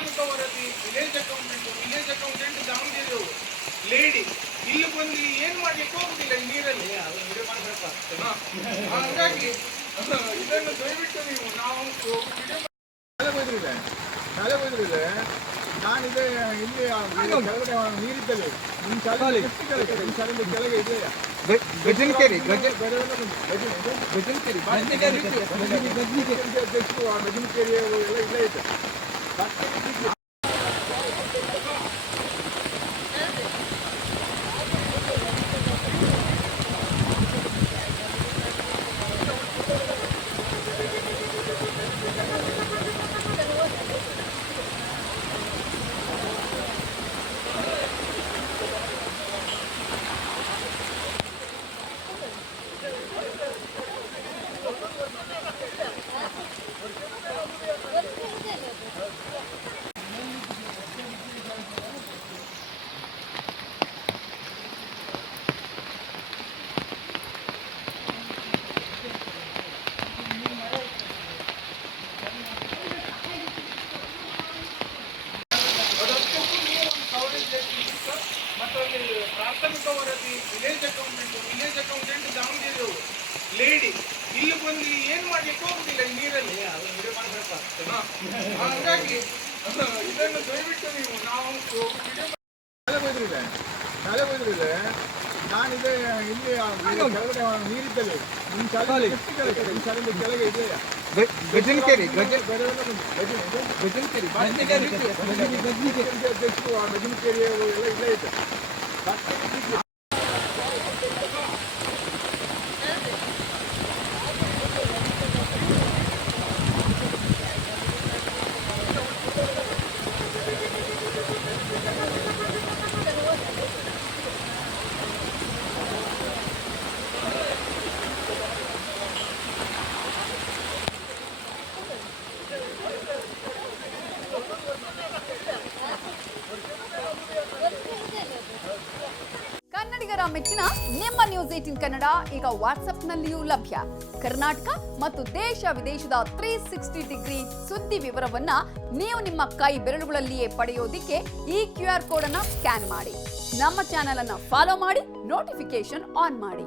ಪ್ರಾಥಮಿಕ ವರದಿ village accountant Davanagere ಅವರು ಲೇಡಿ ಇಲ್ಲಿ ಬಂದು ಏನ್ ಮಾಡ್ಲಿಕ್ಕೆ ಹೋಗುದಿಲ್ಲ ಈ ನೀರಲ್ಲಿ. ಹಾಗಾಗಿ ಇದನ್ನು ದಯವಿಟ್ಟು ನೀವು ನಾವು ಶಾಲೆ ಬೈದ್ರಿದೆ ನಾನು ಇದೆ ಇಲ್ಲಿ ಕೆಳಗಡೆ ನೀರಿದ್ದಲ್ಲಿ ನಿಮ್ಮ ಶಾಲೆ ನಿಮ್ಮ ಶಾಲೆಯಿಂದ ಕೆಳಗೆ ಇದೆಯಾ ಗಜನಕೆರೆ ಎಲ್ಲ ಇಲ್ಲೇ ಇದೆ. ಪ್ರಾಥಮಿಕ ವರದಿ ವಿಲೇಜ್ ಅಕೌಂಟೆಂಟ್ ದಾವಣಗೆರೆ ಅವರು ಲೇಡಿ ಇಲ್ಲಿ ಬಂದು ಏನ್ ಮಾಡ್ಲಿಕ್ಕೆ ಹೋಗುದಿಲ್ಲ ಈ ನೀರಲ್ಲಿ. ಹಾಗಾಗಿ ಇದನ್ನು ದಯವಿಟ್ಟು ನೀವು ನಾವು ಶಾಲೆ ಬೈದ್ರಿದೆ ನಾನಿದೆ ಇಲ್ಲಿ ಕೆಳಗಡೆ ನೀರಿದ್ದಲ್ಲಿ ನಿಮ್ಮ ಶಾಲೆ ನಿಮ್ಮ ಶಾಲೆಯಿಂದ ಕೆಳಗೆ ಇದೆಯಾ ಗಜನಕೆರೆ ಎಲ್ಲ ಇಲ್ಲೇ ಇದೆ. ಕನ್ನಡಿಗರ ಮೆಚ್ಚಿನ ನಿಮ್ಮ ನ್ಯೂಸ್ 18 ಕನ್ನಡ ಈಗ ವಾಟ್ಸ್ಆಪ್ನಲ್ಲಿಯೂ ಲಭ್ಯ. ಕರ್ನಾಟಕ ಮತ್ತು ದೇಶ ವಿದೇಶದ 360 ಡಿಗ್ರಿ ಸುದ್ದಿ ವಿವರವನ್ನ ನೀವು ನಿಮ್ಮ ಕೈ ಬೆರಳುಗಳಲ್ಲಿಯೇ ಪಡೆಯೋದಿಕ್ಕೆ ಈ QR ಕೋಡ್ ಅನ್ನು ಸ್ಕ್ಯಾನ್ ಮಾಡಿ. ನಮ್ಮ ಚಾನೆಲ್ ಅನ್ನು ಫಾಲೋ ಮಾಡಿ, ನೋಟಿಫಿಕೇಶನ್ ಆನ್ ಮಾಡಿ.